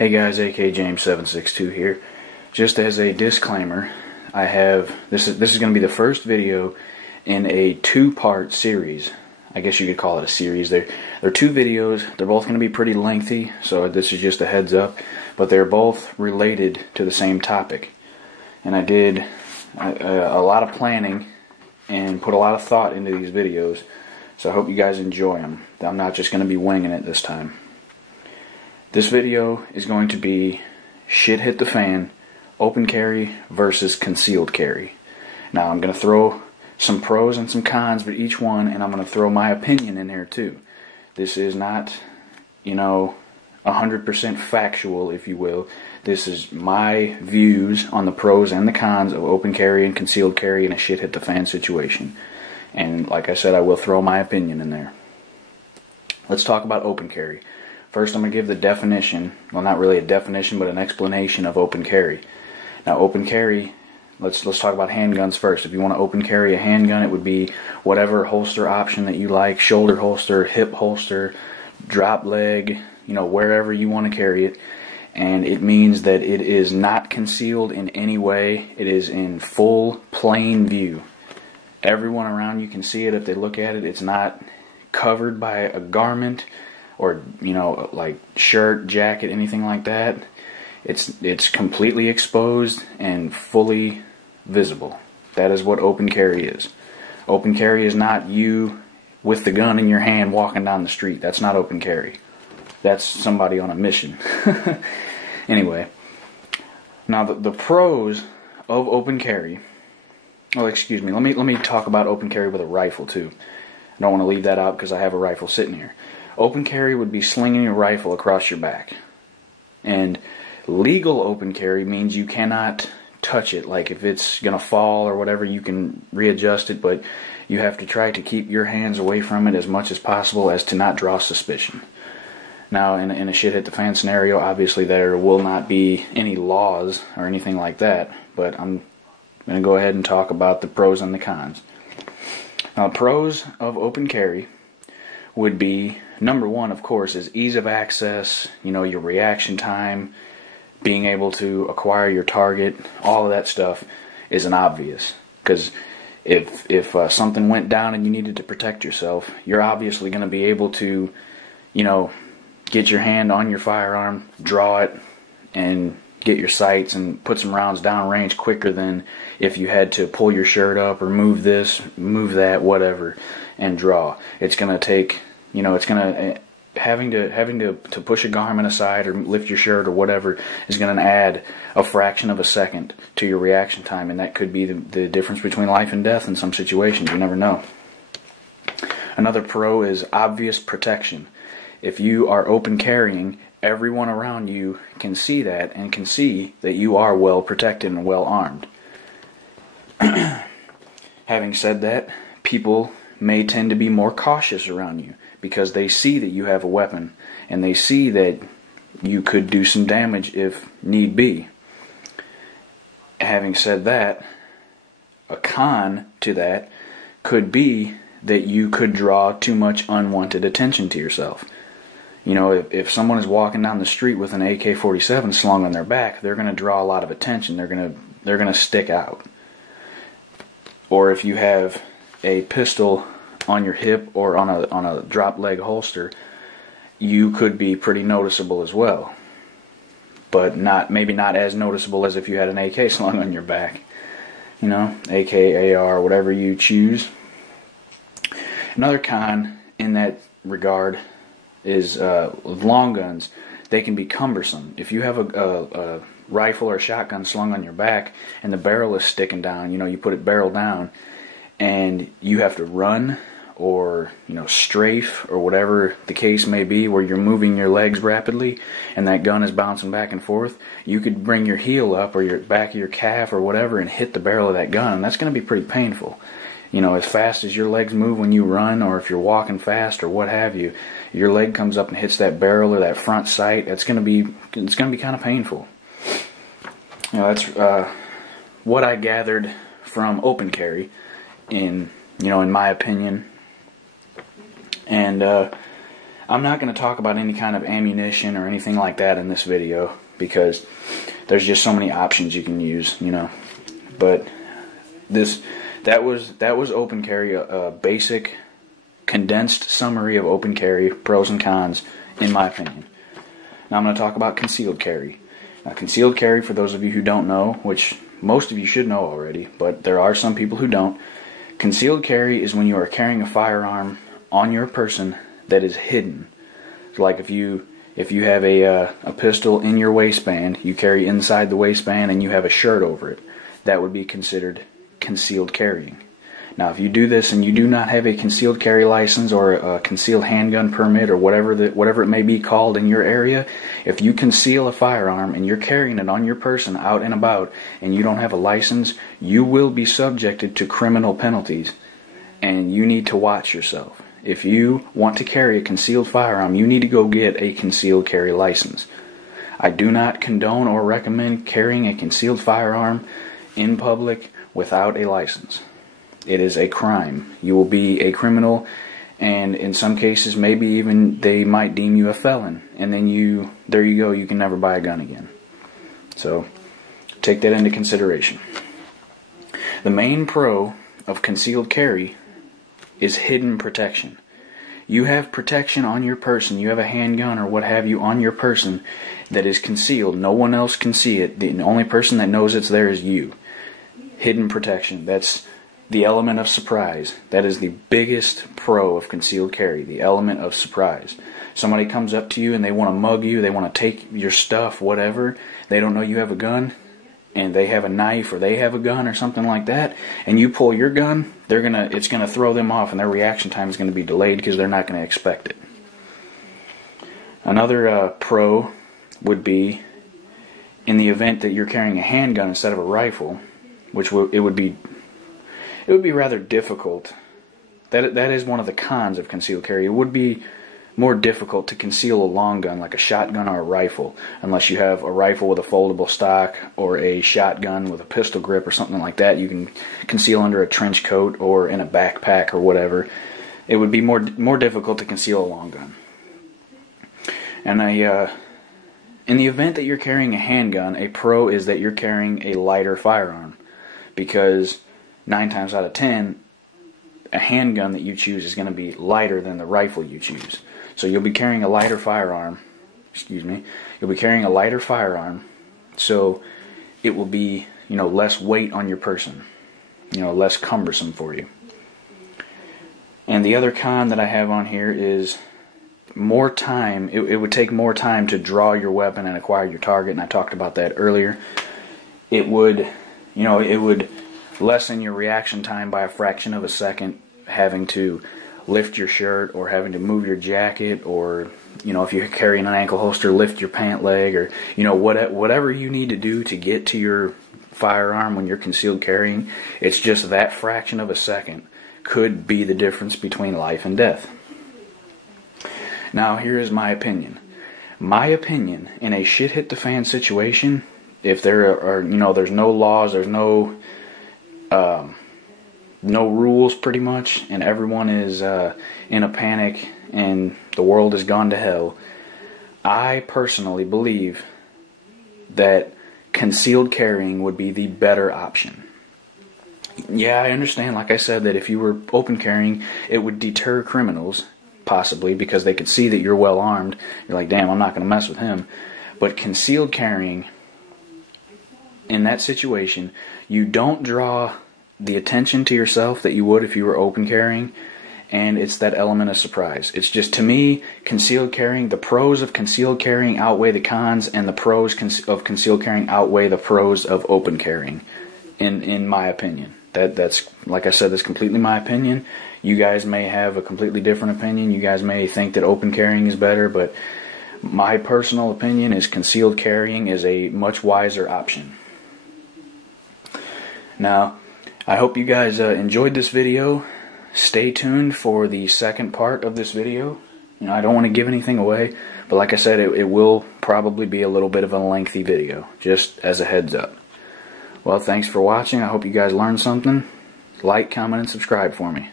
Hey guys, AK James762 here. Just as a disclaimer, I have this is going to be the first video in a two-part series. I guess you could call it a series. They're two videos. They're both going to be pretty lengthy, so this is just a heads up. But they're both related to the same topic. And I did a lot of planning and put a lot of thought into these videos. So I hope you guys enjoy them. I'm not just going to be winging it this time. This video is going to be shit hit the fan, open carry versus concealed carry. Now I'm going to throw some pros and some cons for each one, and I'm going to throw my opinion in there too. This is not, 100% factual, if you will. This is my views on the pros and the cons of open carry and concealed carry in a shit hit the fan situation. And like I said, I will throw my opinion in there. Let's talk about open carry. First, I'm going to give the definition, well, not really a definition, but an explanation of open carry. Now, open carry, let's talk about handguns first. If you want to open carry a handgun, it would be whatever holster option that you like, shoulder holster, hip holster, drop leg, wherever you want to carry it. And it means that it is not concealed in any way. It is in full, plain view. Everyone around you can see it if they look at it. It's not covered by a garment or like shirt, jacket, anything like that. It's completely exposed and fully visible. That is what open carry is. Open carry is not you with the gun in your hand walking down the street. That's not open carry. That's somebody on a mission. Anyway, now the pros of open carry. Oh, excuse me. Let me talk about open carry with a rifle too. I don't want to leave that out because I have a rifle sitting here. Open carry would be slinging your rifle across your back. And legal open carry means you cannot touch it. Like if it's going to fall or whatever, you can readjust it, but you have to try to keep your hands away from it as much as possible as to not draw suspicion. Now, in a shit hit the fan scenario, obviously there will not be any laws or anything like that, but I'm going to go ahead and talk about the pros and the cons. Now, the pros of open carry would be, number one, of course, is ease of access, your reaction time, being able to acquire your target, all of that stuff is an obvious. Because if something went down and you needed to protect yourself, you're obviously going to be able to, get your hand on your firearm, draw it, and get your sights and put some rounds down range quicker than if you had to pull your shirt up or move this, move that, whatever, and draw. It's going to take, having to push a garment aside or lift your shirt or whatever is going to add a fraction of a second to your reaction time, and that could be the difference between life and death in some situations. You never know. Another pro is obvious protection. If you are open carrying, everyone around you can see that and can see that you are well protected and well armed. Having said that, people may tend to be more cautious around you because they see that you have a weapon and they see that you could do some damage if need be. Having said that, a con to that could be that you could draw too much unwanted attention to yourself. If someone is walking down the street with an AK-47 slung on their back, they're going to draw a lot of attention. They're going to stick out. Or if you have a pistol on your hip or on a drop leg holster, you could be pretty noticeable as well. But maybe not as noticeable as if you had an AK slung on your back. AK, AR, whatever you choose. Another con in that regard is with long guns, they can be cumbersome. If you have a rifle or a shotgun slung on your back and the barrel is sticking down, you put it barrel down and you have to run or strafe or whatever the case may be where you're moving your legs rapidly and that gun is bouncing back and forth, you could bring your heel up or your back of your calf or whatever and hit the barrel of that gun, and that's going to be pretty painful. As fast as your legs move when you run, or if you're walking fast or what have you, your leg comes up and hits that barrel or that front sight. It's going to be kind of painful. That's what I gathered from open carry, in my opinion. And I'm not going to talk about any kind of ammunition or anything like that in this video, because there's just so many options you can use, you know. But that was open carry, a basic condensed summary of open carry, pros and cons, in my opinion. Now I'm going to talk about concealed carry. Now, concealed carry, for those of you who don't know, which most of you should know already, but there are some people who don't. Concealed carry is when you are carrying a firearm on your person that is hidden. So like if you have a pistol in your waistband, you carry inside the waistband and you have a shirt over it, that would be considered concealed carrying. Now, if you do this and you do not have a concealed carry license or a concealed handgun permit or whatever it may be called in your area, if you conceal a firearm and you're carrying it on your person out and about and you don't have a license, you will be subjected to criminal penalties, and you need to watch yourself. If you want to carry a concealed firearm, you need to go get a concealed carry license. I do not condone or recommend carrying a concealed firearm in public without a license. It is a crime. You will be a criminal, and in some cases maybe even they might deem you a felon, and then there you go, you can never buy a gun again. So take that into consideration. The main pro of concealed carry is hidden protection. You have protection on your person. You have a handgun or what have you on your person that is concealed. No one else can see it. The only person that knows it's there is you. Hidden protection. That's the element of surprise. That is the biggest pro of concealed carry, the element of surprise. Somebody comes up to you and they want to mug you, they want to take your stuff, whatever. They don't know you have a gun, and they have a knife or they have a gun or something like that, and you pull your gun, it's gonna throw them off, and their reaction time is going to be delayed because they're not going to expect it. Another pro would be in the event that you're carrying a handgun instead of a rifle, which it would be rather difficult. That is one of the cons of concealed carry. It would be more difficult to conceal a long gun like a shotgun or a rifle, unless you have a rifle with a foldable stock or a shotgun with a pistol grip or something like that. You can conceal under a trench coat or in a backpack or whatever. It would be more difficult to conceal a long gun. And in the event that you're carrying a handgun, a pro is that you're carrying a lighter firearm, because 9 times out of 10, a handgun that you choose is going to be lighter than the rifle you choose. So you'll be carrying a lighter firearm. You'll be carrying a lighter firearm, so it will be, less weight on your person, less cumbersome for you. And the other con that I have on here is more time. It would take more time to draw your weapon and acquire your target, and I talked about that earlier. It would lessen your reaction time by a fraction of a second, having to lift your shirt or having to move your jacket, or if you're carrying an ankle holster, lift your pant leg, or whatever you need to do to get to your firearm when you're concealed carrying. It's just that fraction of a second could be the difference between life and death. Now, here is my opinion. My opinion, in a shit hit the fan situation, if there are, there's no laws, there's no rules pretty much, and everyone is in a panic and the world has gone to hell, I personally believe that concealed carrying would be the better option. Yeah, I understand, like I said, that if you were open carrying, it would deter criminals, possibly, because they could see that you're well armed. You're like, damn, I'm not going to mess with him. But concealed carrying, in that situation, you don't draw the attention to yourself that you would if you were open carrying, and it's that element of surprise. It's just, to me, concealed carrying, the pros of concealed carrying outweigh the cons, and the pros of concealed carrying outweigh the pros of open carrying, in my opinion. That's, like I said, that's completely my opinion. You guys may have a completely different opinion. You guys may think that open carrying is better, but my personal opinion is concealed carrying is a much wiser option. Now, I hope you guys enjoyed this video. Stay tuned for the second part of this video. I don't want to give anything away, but like I said, it will probably be a little bit of a lengthy video, just as a heads up. Well, thanks for watching. I hope you guys learned something. Like, comment, and subscribe for me.